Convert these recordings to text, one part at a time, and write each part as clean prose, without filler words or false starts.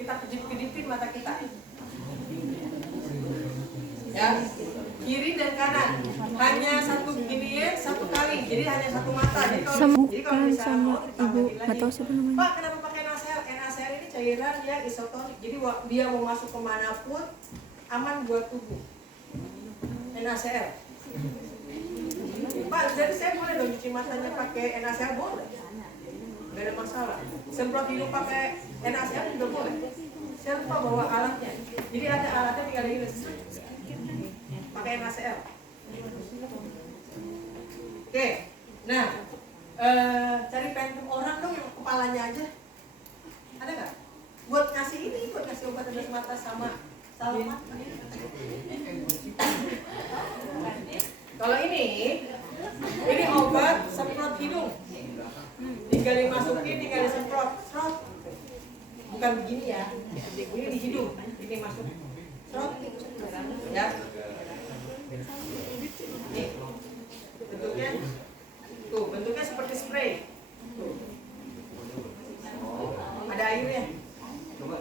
kita kedip-kedipin mata kita. Ya, kiri dan kanan hanya satu gini ya, satu kali, jadi hanya satu mata. Jadi kalau misalnya mau ibu nggak tahu siapa namanya. Pak, kenapa pakai NaCl? NaCl ini cairan yang isotonik, jadi dia mau masuk kemanapun aman buat tubuh. NaCl. Pak, jadi saya boleh dong cuci matanya pakai NaCl? Boleh, nggak ada masalah. Semprot hidung pakai NaCl juga boleh. Saya lupa bawa alatnya, jadi ada alatnya tinggal ini pakai NaCl. Oke, nah cari pentum orang dong yang kepalanya aja, ada nggak? Buat ngasih ini, buat ngasih obat tetes mata sama salep mata. Kalau ini obat semprot hidung, tinggal dimasukin, tinggal disemprot, semprot. Bukan begini ya, ini di hidung, ini masuk, semprot, ya. Nih, bentuknya seperti spray. Tuh. Ada airnya.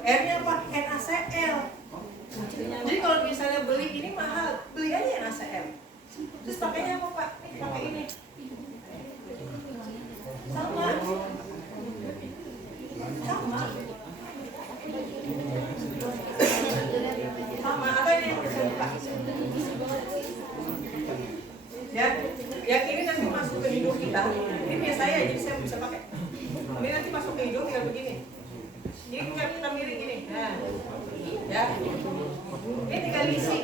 Airnya apa? NaCl. Jadi kalau misalnya beli ini mahal, beli aja NaCl. Terus pakainya apa Pak? Pakai ini. Sama. Apa ini yang bisa dipakai? Ya, yang ini nanti masuk ke hidung kita. Ini biasa ya, jadi saya bisa pakai. Ini nanti masuk ke hidung tinggal begini. Ini kan kita miring gini. Nah, ya. Ini tinggal diisi.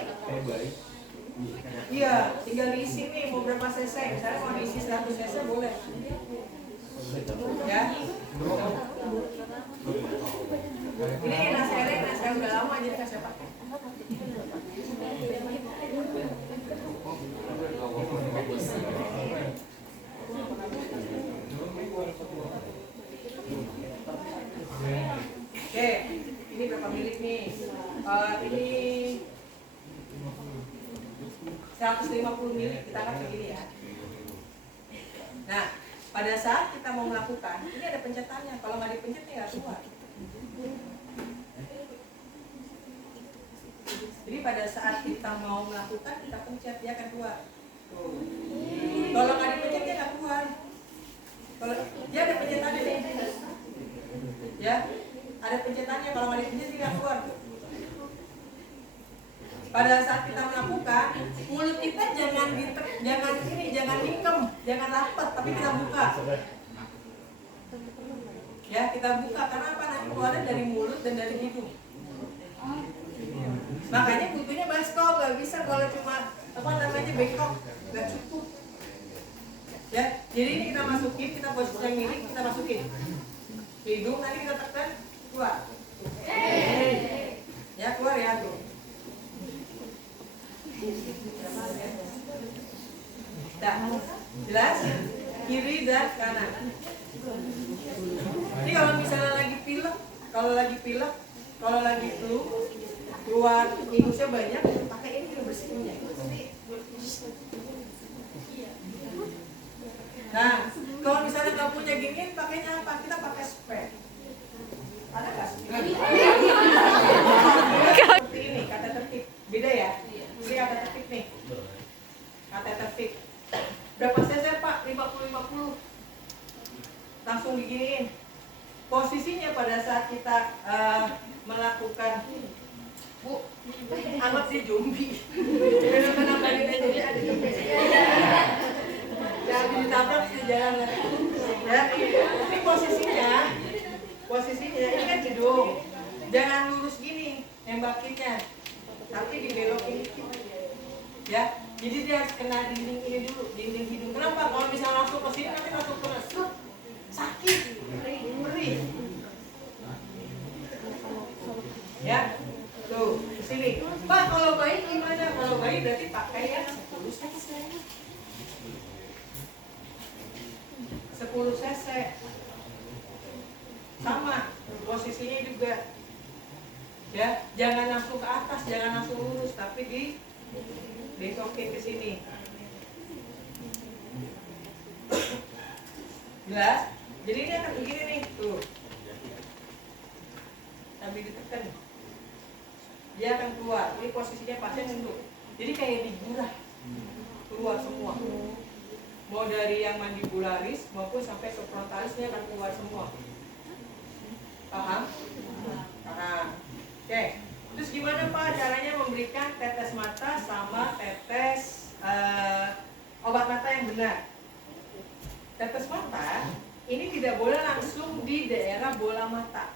Iya, tinggal diisi nih. Mau berapa cc? Saya mau diisi 100 cc boleh. Ya. Ini NaCl udah lama jadi nggak saya pakai. Oke, ini berapa milik nih? Ini 150 milik, kita akan begini ya. Nah, pada saat kita mau melakukan, ini ada pencetannya. Kalau nggak dipencet nih nggak keluar. Jadi pada saat kita mau melakukan, kita pencet, dia akan keluar. Tuh. Kalau nggak dipencet dia nggak keluar. Kalau dia ada pencetannya nih, ya, ada pencetannya. Kalau nggak dipencet dia nggak keluar. Pada saat kita melakukan, mulut kita jangan ningkem, jangan rapet, tapi kita buka. Ya, kita buka karena apa? Nanti keluarnya dari mulut dan dari hidung. Makanya butuhnya baskop, nggak bisa kalau cuma bengkok, nggak cukup. Ya, jadi ini kita masukin, kita posisi yang miring, kita masukin ke hidung, nanti kita tekan, keluar. Ya, keluar ya tuh. Nah, jelas? Kiri dan kanan. Ini kalau misalnya lagi pilek, kalau lagi flu, keluar minusnya banyak, pakai ini yang bersihnya. Nah, kalau misalnya nggak punya gini, pakainya apa? Kita pakai spray. Ada nggak spray? Seperti ini, kata tertib. Beda ya? Ini kata tertib nih. Kata tertib. Berapa cc Pak? 50-50. Langsung diginiin. Posisinya pada saat kita melakukan, Bu, anggap dia zombie. Kenapa jadi ada zombie? Jangan ditabrak sih, jangan. Ya, ini posisinya ini kan jedung. Jangan lurus gini, nembakinnya, tapi dibelokin dikit. Ya, jadi dia harus kena dinding ini dulu, dinding hidung. Kenapa? Kalau misalnya langsung ke sini nanti langsung ke sakit, perih. Ya, tuh sini. Pak, kalau bayi gimana? Kalau bayi berarti pakai ya 10 cc. Sama posisinya juga. Ya, jangan langsung ke atas, jangan langsung lurus, tapi disokin ke sini. Jelas? Jadi ini akan begini nih, tuh. Sambil ditekan, dia akan keluar. Ini posisinya pasien nunduk, jadi kayak digurah keluar semua, mau dari yang mandibularis maupun sampai subfrontalisnya akan keluar semua. Paham? Paham. Oke. Terus gimana Pak caranya memberikan tetes mata sama tetes obat mata yang benar? Tetes mata ini tidak boleh langsung di daerah bola mata.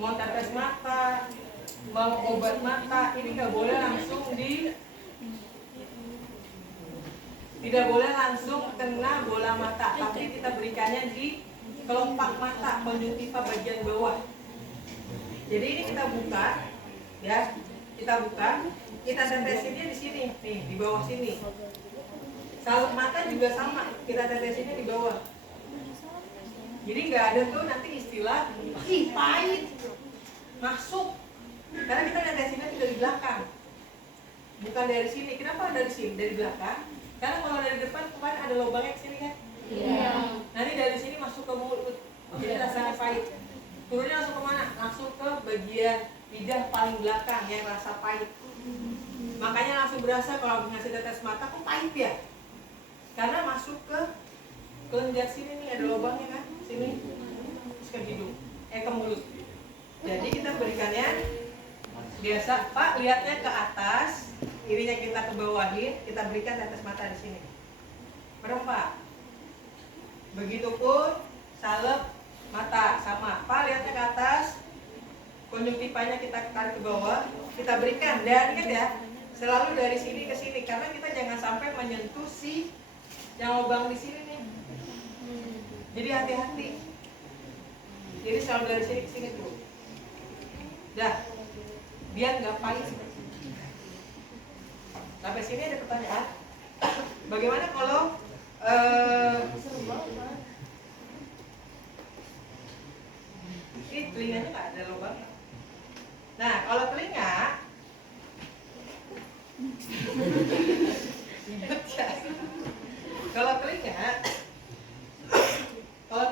Mau tetes mata, mau obat mata, ini nggak boleh langsung tidak boleh langsung kena bola mata, tapi kita berikannya di kelopak mata, konjungtiva bagian bawah. Jadi ini kita buka, ya, kita tetesinnya di sini, nih di bawah sini. Salut mata juga sama, kita tetesinnya di bawah. Jadi nggak ada tuh nanti istilah, ih pahit, masuk. Karena kita tetesinnya tidak di belakang, bukan dari sini. Kenapa dari sini? Dari belakang. Karena kalau dari depan kemarin ada lubangnya ke sini kan? Iya. Nanti dari sini masuk ke mulut, jadi rasanya pahit. Turunnya langsung kemana? Langsung ke bagian lidah paling belakang yang rasa pahit. Makanya langsung berasa kalau ngasih tetes mata kok pahit ya? Karena masuk ke kelenjar sini nih, ada lubangnya kan? Sini, terus ke hidung, ke mulut. Jadi kita berikannya biasa, Pak lihatnya ke atas, kirinya kita ke bawahin, kita berikan tetes mata di sini. Merem Pak. Begitupun salep mata sama, Pak lihatnya ke atas, konjungtivanya kita tarik ke bawah, kita berikan. Dan ingat ya, selalu dari sini ke sini, karena kita jangan sampai menyentuh si yang lubang di sini nih. Jadi hati-hati. Jadi selalu dari sini ke sini tuh. Dah, biar nggak pahit. Sampai sini ada pertanyaan? Bagaimana kalau ini telinganya nggak ada lubang? Nah, kalau telinga, kalau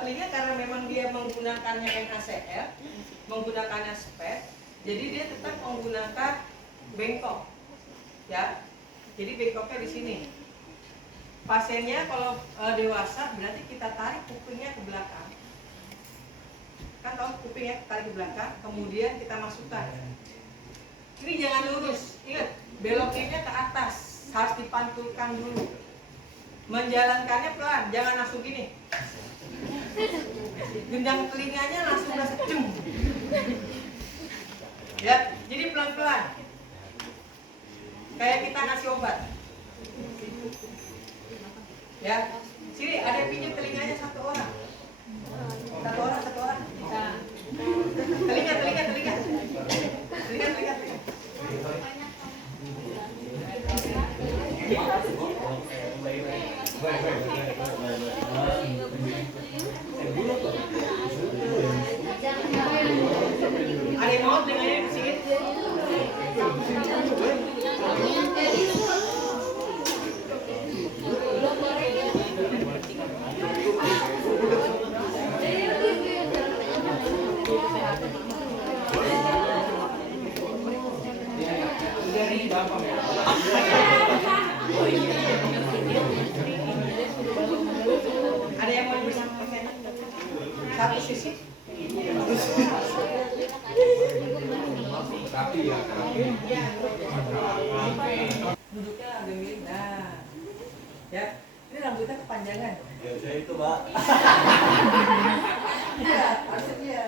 telinga karena memang dia menggunakannya NaCl, menggunakannya SPED, jadi dia tetap menggunakan bengkok, ya. Jadi bengkoknya di sini. Pasiennya kalau dewasa berarti kita tarik kupingnya ke belakang. Kan tahu kupingnya tarik ke belakang, kemudian kita masukkan. Ini jangan lurus, ingat belokinnya ke atas, harus dipantulkan dulu. Menjalankannya pelan, jangan langsung gini. Gendang telinganya langsung jeng. Ya, jadi pelan-pelan. Kayak kita ngasih obat. Ya, sini ada pinjam telinganya satu orang. Satu orang. Telinga. Ada yang mau telinganya di sini? Ada yang mau bersama satu sisi? Duduknya agak miring. Nah, ya, ini rambutnya kepanjangan. Ya saya itu Pak. Iya, harusnya.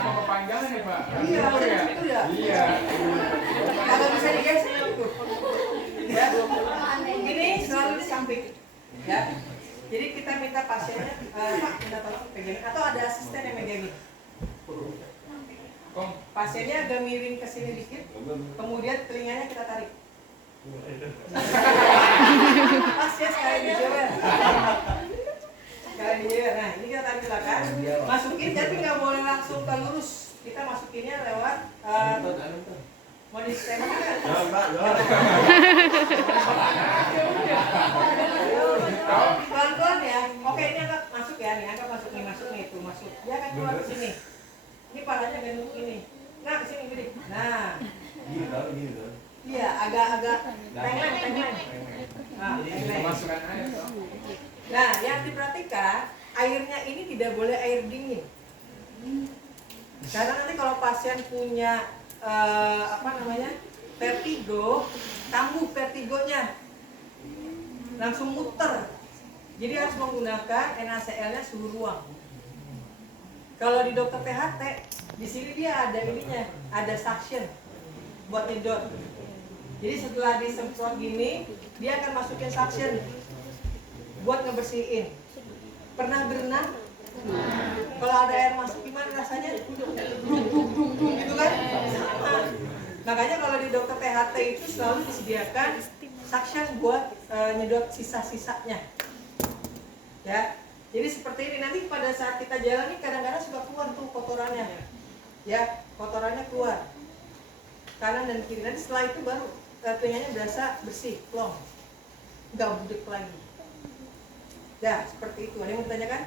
Apa kepanjangan ya Pak? Iya, harusnya itu ya. Iya. Kalau bisa digeser ya. Ini selalu di samping. Ya. Jadi kita minta pasiennya, Pak, minta tolong pegangin atau ada asisten yang megangin. Pasiennya agak miring ke sini dikit, kemudian telinganya kita tarik. Pas ya, sekali dijewer. Nah, ini kita tarik ke belakang. Masukin, tapi nggak boleh langsung ke lurus. Kita masukinnya lewat mau ditembak kan? Pelan-pelan ya. Oke, ini anggap masuk ya, nih anggap masuk nih, itu masuk. Dia akan keluar ke sini. Ini palanya gendong ini. Nah, kesini gini. Nah, Gini kan. iya agak tengkleng. Nah, tengkleng. Masukkan air dong. Nah, yang diperhatikan airnya ini tidak boleh air dingin. Karena nanti kalau pasien punya vertigo, kambuh vertigonya, langsung muter. Jadi harus menggunakan NaCl-nya suhu ruang. Kalau di dokter THT, di sini dia ada ininya, ada suction buat nyedot. Jadi setelah disemprot gini, dia akan masukin suction buat ngebersihin. Pernah berenang? Kalau ada air masuk gimana rasanya? Dung gitu kan? Sama. Makanya kalau di dokter THT itu selalu disediakan suction buat nyedot sisa-sisanya. Ya. Jadi seperti ini, nanti pada saat kita jalan nih kadang-kadang suka keluar tuh kotorannya. Ya, kotorannya keluar. Kanan dan kiri. Nanti setelah itu baru telinganya berasa bersih, plong. Enggak budek lagi. Ya, seperti itu. Ada yang mau ditanyakan?